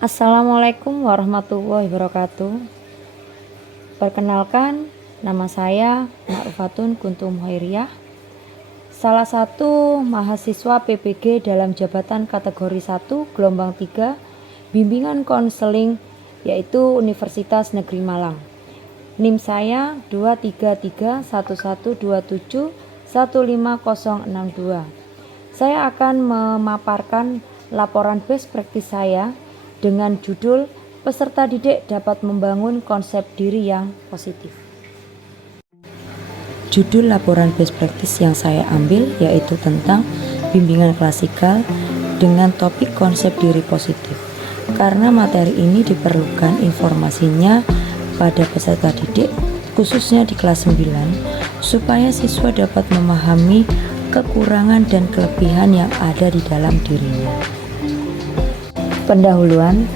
Assalamualaikum warahmatullahi wabarakatuh. Perkenalkan, nama saya Ma'rufatun Kuntum Hairiyah, salah satu mahasiswa PPG dalam jabatan kategori 1 gelombang 3 bimbingan konseling, yaitu Universitas Negeri Malang. NIM saya 2331127150062. Saya akan memaparkan laporan best practice saya dengan judul peserta didik dapat membangun konsep diri yang positif. Judul laporan best practice yang saya ambil yaitu tentang bimbingan klasikal dengan topik konsep diri positif. Karena materi ini diperlukan informasinya pada peserta didik, khususnya di kelas 9, supaya siswa dapat memahami kekurangan dan kelebihan yang ada di dalam dirinya. Pendahuluan,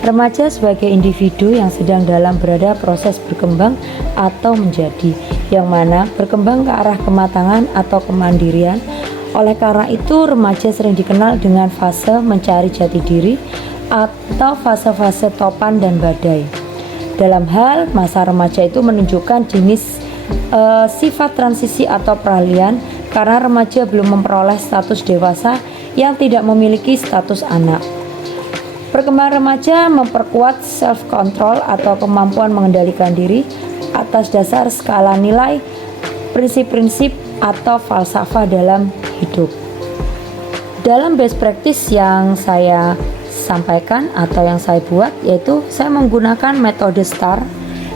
remaja sebagai individu yang sedang dalam berada proses berkembang atau menjadi, yang mana berkembang ke arah kematangan atau kemandirian. Oleh karena itu, remaja sering dikenal dengan fase mencari jati diri atau fase-fase topan dan badai. Dalam hal masa remaja itu menunjukkan jenis sifat transisi atau peralihan, karena remaja belum memperoleh status dewasa yang tidak memiliki status anak. Perkembangan remaja memperkuat self-control atau kemampuan mengendalikan diri atas dasar skala nilai, prinsip-prinsip atau falsafah dalam hidup. Dalam best practice yang saya sampaikan atau yang saya buat, yaitu saya menggunakan metode STAR,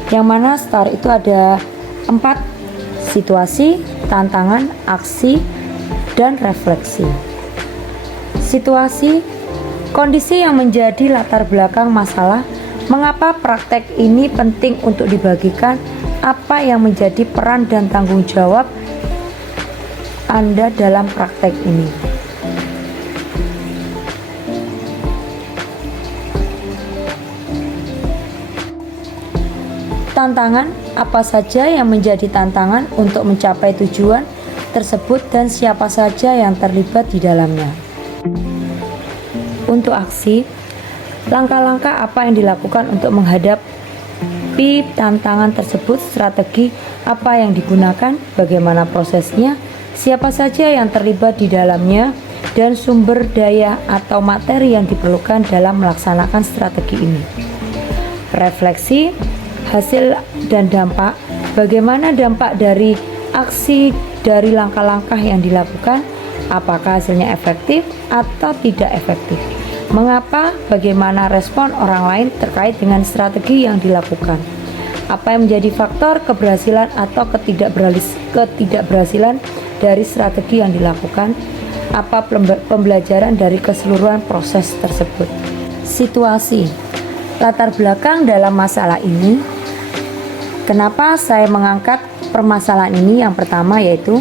yang mana STAR itu ada 4: situasi, tantangan, aksi, dan refleksi. Situasi, kondisi yang menjadi latar belakang masalah. Mengapa praktek ini penting untuk dibagikan? Apa yang menjadi peran dan tanggung jawab Anda dalam praktek ini? Tantangan, apa saja yang menjadi tantangan untuk mencapai tujuan tersebut dan siapa saja yang terlibat di dalamnya? Untuk aksi, langkah-langkah apa yang dilakukan untuk menghadapi tantangan tersebut, strategi apa yang digunakan, bagaimana prosesnya, siapa saja yang terlibat di dalamnya, dan sumber daya atau materi yang diperlukan dalam melaksanakan strategi ini. Refleksi, hasil dan dampak, bagaimana dampak dari aksi dari langkah-langkah yang dilakukan, apakah hasilnya efektif atau tidak efektif. Mengapa, bagaimana respon orang lain terkait dengan strategi yang dilakukan. Apa yang menjadi faktor keberhasilan atau ketidakberhasilan dari strategi yang dilakukan. Apa pembelajaran dari keseluruhan proses tersebut. Situasi, latar belakang dalam masalah ini. Kenapa saya mengangkat permasalahan ini? Yang pertama yaitu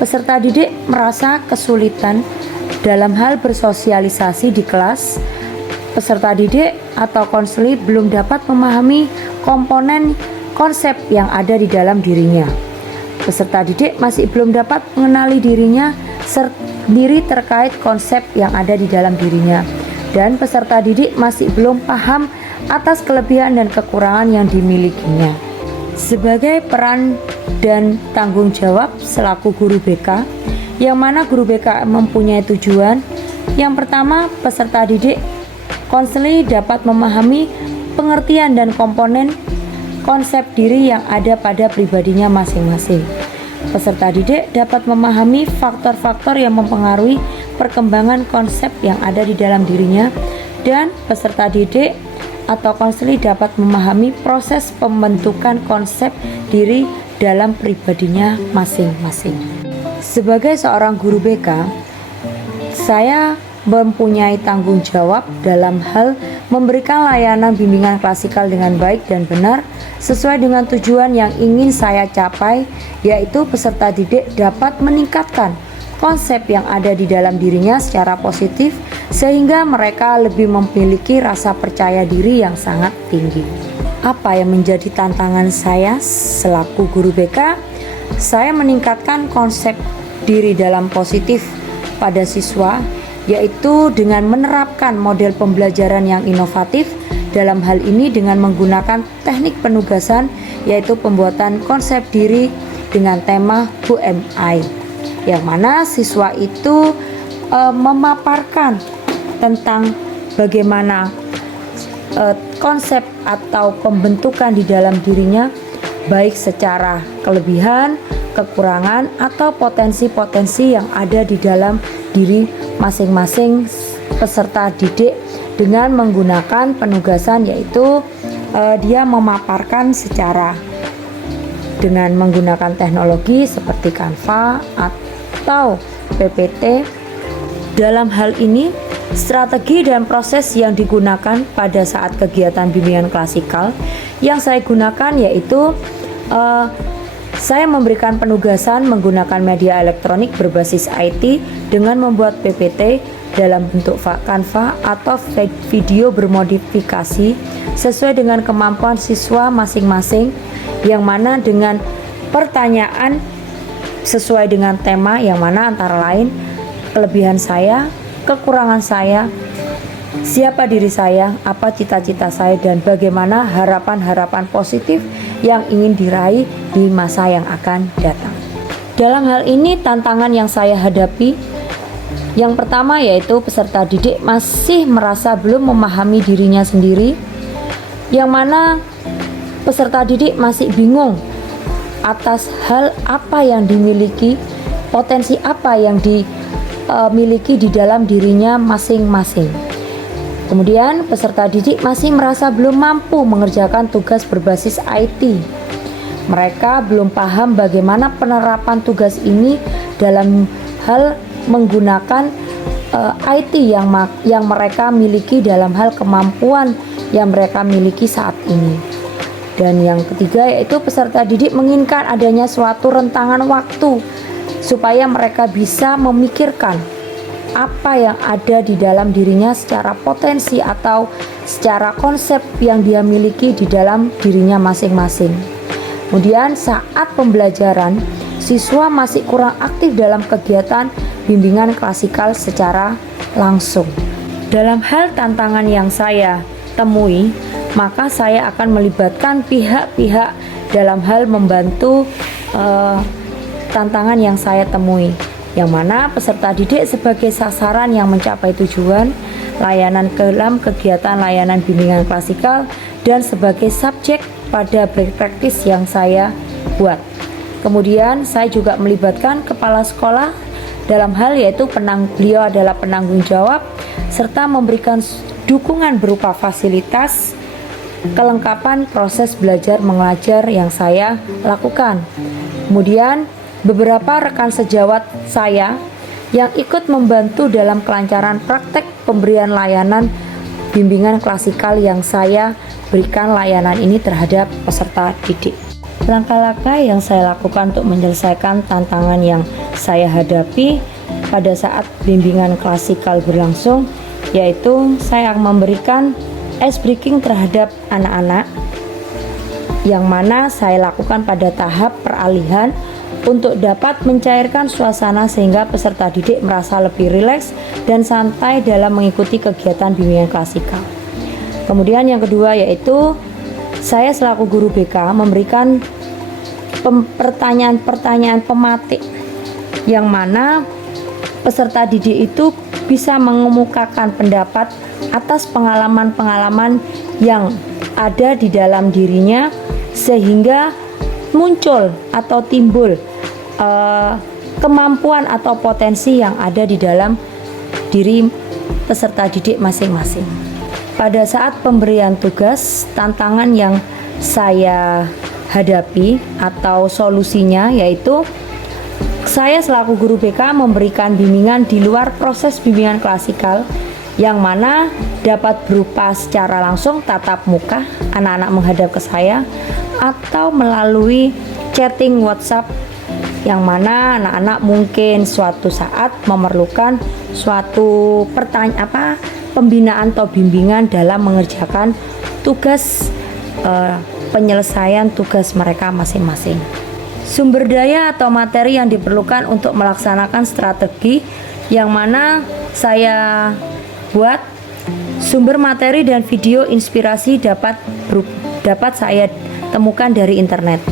peserta didik merasa kesulitan dalam hal bersosialisasi di kelas. Peserta didik atau konseli belum dapat memahami komponen konsep yang ada di dalam dirinya. Peserta didik masih belum dapat mengenali dirinya sendiri terkait konsep yang ada di dalam dirinya. Dan peserta didik masih belum paham atas kelebihan dan kekurangan yang dimilikinya. Sebagai peran dan tanggung jawab selaku guru BK, yang mana guru BK mempunyai tujuan. Yang pertama, peserta didik konseli dapat memahami pengertian dan komponen konsep diri yang ada pada pribadinya masing-masing. Peserta didik dapat memahami faktor-faktor yang mempengaruhi perkembangan konsep yang ada di dalam dirinya, dan peserta didik atau konseli dapat memahami proses pembentukan konsep diri dalam pribadinya masing-masing. Sebagai seorang guru BK, saya mempunyai tanggung jawab dalam hal memberikan layanan bimbingan klasikal dengan baik dan benar sesuai dengan tujuan yang ingin saya capai, yaitu peserta didik dapat meningkatkan konsep yang ada di dalam dirinya secara positif sehingga mereka lebih memiliki rasa percaya diri yang sangat tinggi. Apa yang menjadi tantangan saya selaku guru BK? Saya meningkatkan konsep diri dalam positif pada siswa, yaitu dengan menerapkan model pembelajaran yang inovatif. Dalam hal ini dengan menggunakan teknik penugasan, yaitu pembuatan konsep diri dengan tema Who Am I, yang mana siswa itu memaparkan tentang bagaimana konsep atau pembentukan di dalam dirinya, baik secara kelebihan, kekurangan, atau potensi-potensi yang ada di dalam diri masing-masing peserta didik dengan menggunakan penugasan, yaitu dia memaparkan secara dengan menggunakan teknologi seperti Canva atau PPT. Dalam hal ini, strategi dan proses yang digunakan pada saat kegiatan bimbingan klasikal yang saya gunakan yaitu saya memberikan penugasan menggunakan media elektronik berbasis IT dengan membuat PPT dalam bentuk Canva atau video bermodifikasi sesuai dengan kemampuan siswa masing-masing, yang mana dengan pertanyaan sesuai dengan tema, yang mana antara lain kelebihan saya, kekurangan saya, siapa diri saya, apa cita-cita saya, dan bagaimana harapan-harapan positif yang ingin diraih di masa yang akan datang. Dalam hal ini tantangan yang saya hadapi yang pertama yaitu peserta didik masih merasa belum memahami dirinya sendiri, yang mana peserta didik masih bingung atas hal apa yang dimiliki, potensi apa yang dimiliki di dalam dirinya masing-masing. Kemudian peserta didik masih merasa belum mampu mengerjakan tugas berbasis IT. Mereka belum paham bagaimana penerapan tugas ini dalam hal menggunakan IT yang mereka miliki dalam hal kemampuan yang mereka miliki saat ini. Dan yang ketiga yaitu peserta didik menginginkan adanya suatu rentangan waktu supaya mereka bisa memikirkan apa yang ada di dalam dirinya secara potensi atau secara konsep yang dia miliki di dalam dirinya masing-masing. Kemudian saat pembelajaran, siswa masih kurang aktif dalam kegiatan bimbingan klasikal secara langsung. Dalam hal tantangan yang saya temui, maka saya akan melibatkan pihak-pihak dalam hal membantu tantangan yang saya temui, yang mana peserta didik sebagai sasaran yang mencapai tujuan layanan dalam kegiatan layanan bimbingan klasikal dan sebagai subjek pada best practice yang saya buat. Kemudian saya juga melibatkan kepala sekolah dalam hal yaitu beliau adalah penanggung jawab serta memberikan dukungan berupa fasilitas kelengkapan proses belajar mengajar yang saya lakukan. Kemudian beberapa rekan sejawat saya yang ikut membantu dalam kelancaran praktek pemberian layanan bimbingan klasikal yang saya berikan layanan ini terhadap peserta didik. Langkah-langkah yang saya lakukan untuk menyelesaikan tantangan yang saya hadapi pada saat bimbingan klasikal berlangsung, yaitu saya akan memberikan ice breaking terhadap anak-anak, yang mana saya lakukan pada tahap peralihan untuk dapat mencairkan suasana sehingga peserta didik merasa lebih rileks dan santai dalam mengikuti kegiatan bimbingan klasikal. Kemudian yang kedua yaitu saya selaku guru BK memberikan pertanyaan-pertanyaan pematik, yang mana peserta didik itu bisa mengemukakan pendapat atas pengalaman-pengalaman yang ada di dalam dirinya, sehingga muncul atau timbul kemampuan atau potensi yang ada di dalam diri peserta didik masing-masing. Pada saat pemberian tugas, tantangan yang saya hadapi atau solusinya yaitu saya selaku guru BK memberikan bimbingan di luar proses bimbingan klasikal, yang mana dapat berupa secara langsung tatap muka, anak-anak menghadap ke saya, atau melalui chatting WhatsApp, yang mana anak-anak mungkin suatu saat memerlukan suatu pembinaan atau bimbingan dalam mengerjakan tugas penyelesaian tugas mereka masing-masing. Sumber daya atau materi yang diperlukan untuk melaksanakan strategi yang mana saya buat sumber materi dan video inspirasi dapat saya temukan dari internet.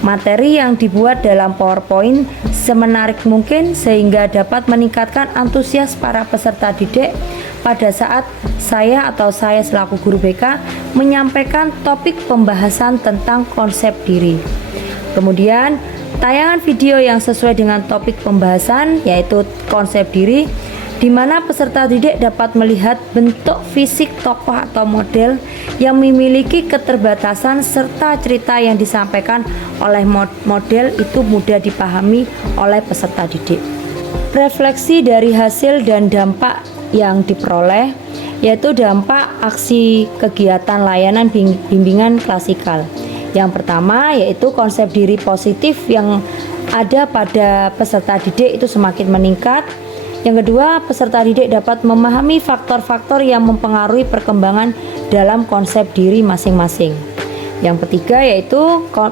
Materi yang dibuat dalam PowerPoint semenarik mungkin sehingga dapat meningkatkan antusias para peserta didik pada saat saya selaku guru BK menyampaikan topik pembahasan tentang konsep diri. Kemudian tayangan video yang sesuai dengan topik pembahasan yaitu konsep diri, di mana peserta didik dapat melihat bentuk fisik tokoh atau model yang memiliki keterbatasan serta cerita yang disampaikan oleh model itu mudah dipahami oleh peserta didik. Refleksi dari hasil dan dampak yang diperoleh yaitu dampak aksi kegiatan layanan bimbingan klasikal. Yang pertama yaitu konsep diri positif yang ada pada peserta didik itu semakin meningkat. Yang kedua, peserta didik dapat memahami faktor-faktor yang mempengaruhi perkembangan dalam konsep diri masing-masing. Yang ketiga yaitu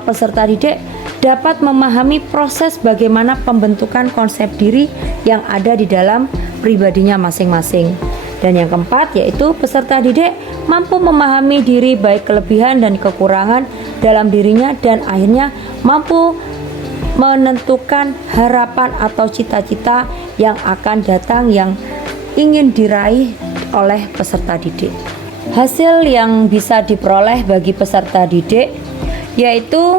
peserta didik dapat memahami proses bagaimana pembentukan konsep diri yang ada di dalam pribadinya masing-masing. Dan yang keempat yaitu peserta didik mampu memahami diri baik kelebihan dan kekurangan dalam dirinya dan akhirnya mampu menentukan harapan atau cita-cita yang akan datang yang ingin diraih oleh peserta didik. Hasil yang bisa diperoleh bagi peserta didik yaitu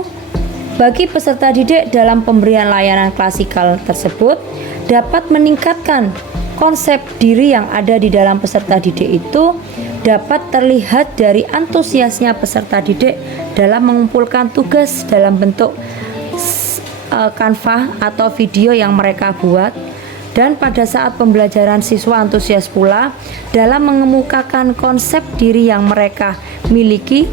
bagi peserta didik dalam pemberian layanan klasikal tersebut dapat meningkatkan konsep diri yang ada di dalam peserta didik itu dapat terlihat dari antusiasnya peserta didik dalam mengumpulkan tugas dalam bentuk kanvas atau video yang mereka buat. Dan pada saat pembelajaran siswa antusias pula dalam mengemukakan konsep diri yang mereka miliki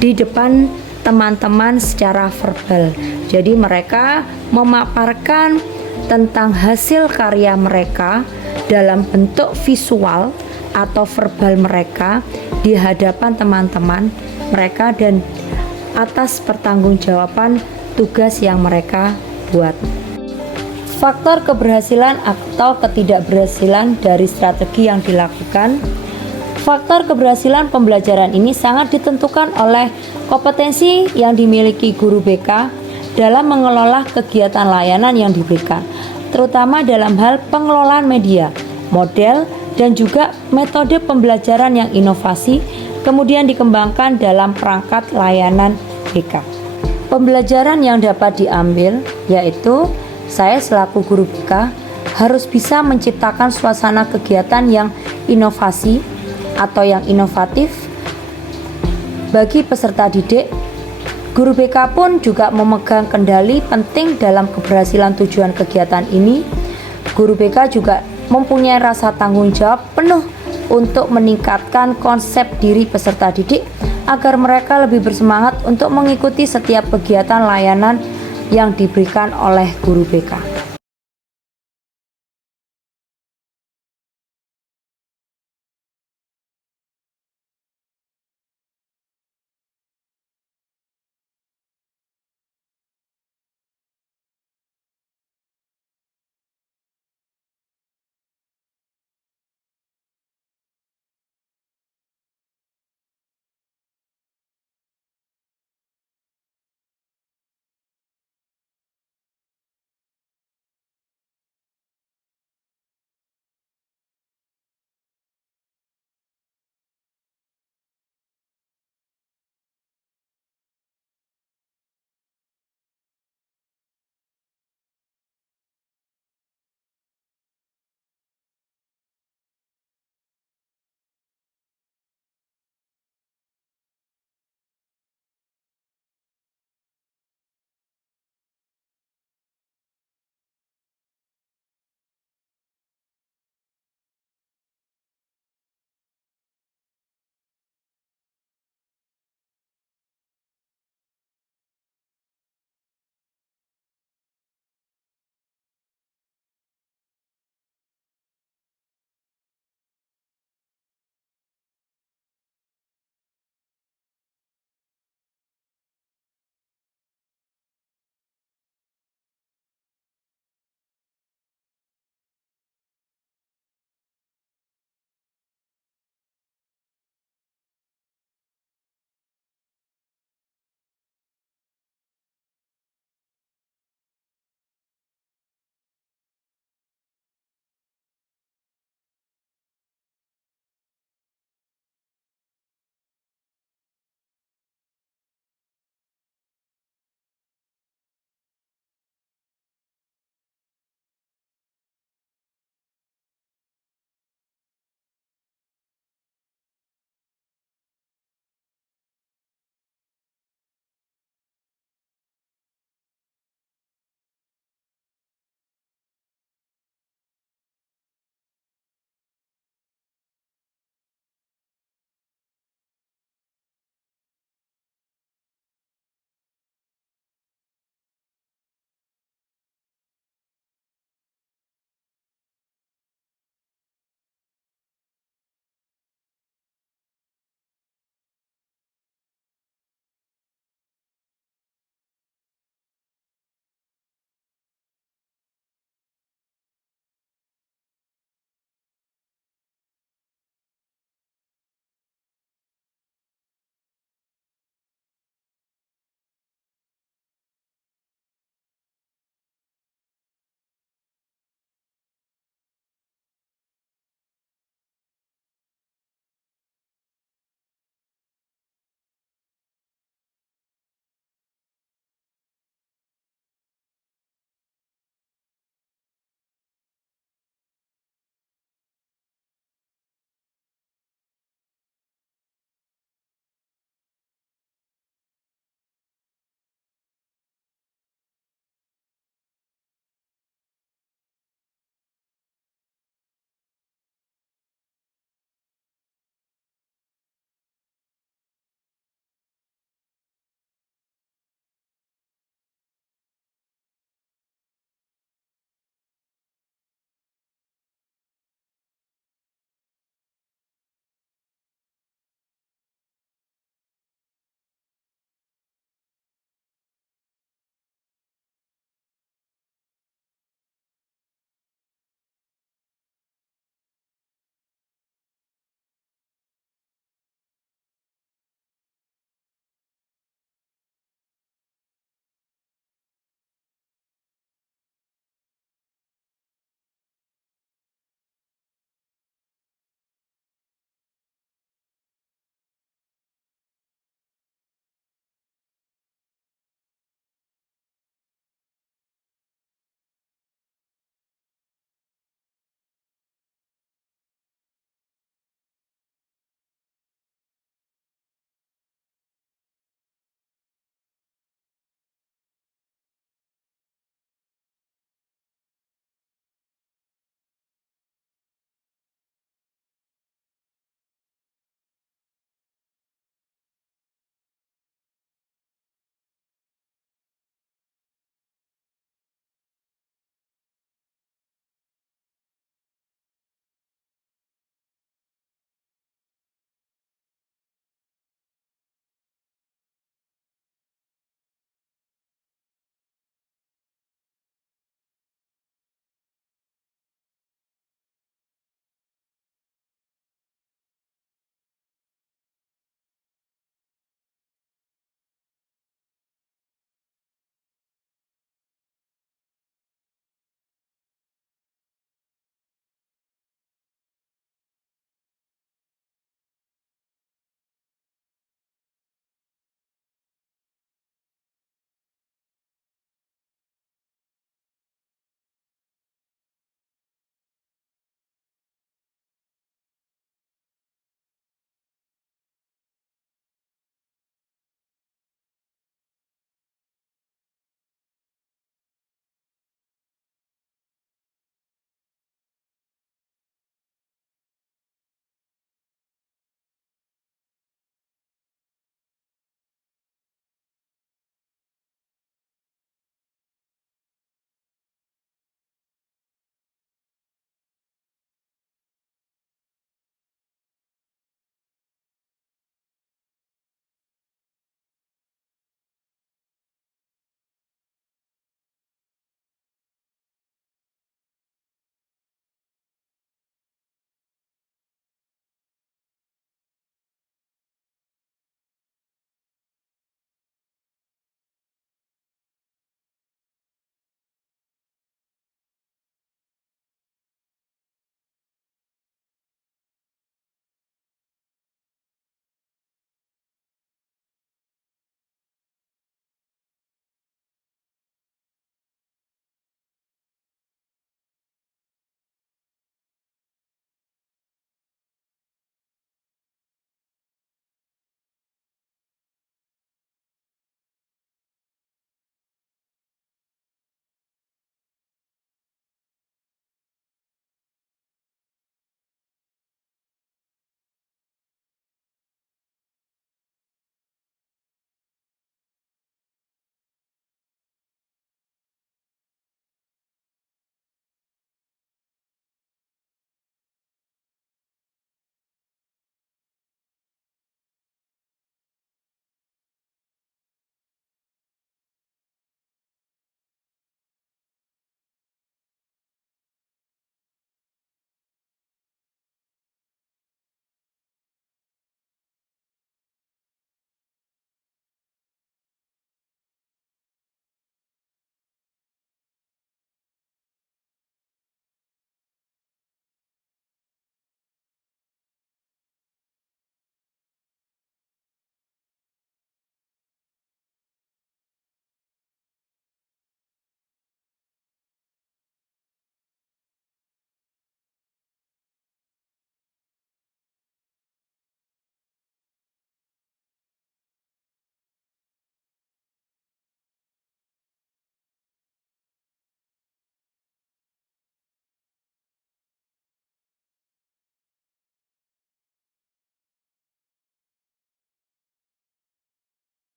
di depan teman-teman secara verbal. Jadi mereka memaparkan tentang hasil karya mereka dalam bentuk visual atau verbal mereka di hadapan teman-teman mereka dan atas pertanggungjawaban tugas yang mereka buat. Faktor keberhasilan atau ketidakberhasilan dari strategi yang dilakukan. Faktor keberhasilan pembelajaran ini sangat ditentukan oleh kompetensi yang dimiliki guru BK dalam mengelola kegiatan layanan yang diberikan, terutama dalam hal pengelolaan media, model, dan juga metode pembelajaran yang inovasi, kemudian dikembangkan dalam perangkat layanan BK. Pembelajaran yang dapat diambil yaitu saya selaku guru BK harus bisa menciptakan suasana kegiatan yang inovasi atau yang inovatif bagi peserta didik. Guru BK pun juga memegang kendali penting dalam keberhasilan tujuan kegiatan ini. Guru BK juga mempunyai rasa tanggung jawab penuh untuk meningkatkan konsep diri peserta didik agar mereka lebih bersemangat untuk mengikuti setiap kegiatan layanan yang diberikan oleh guru BK.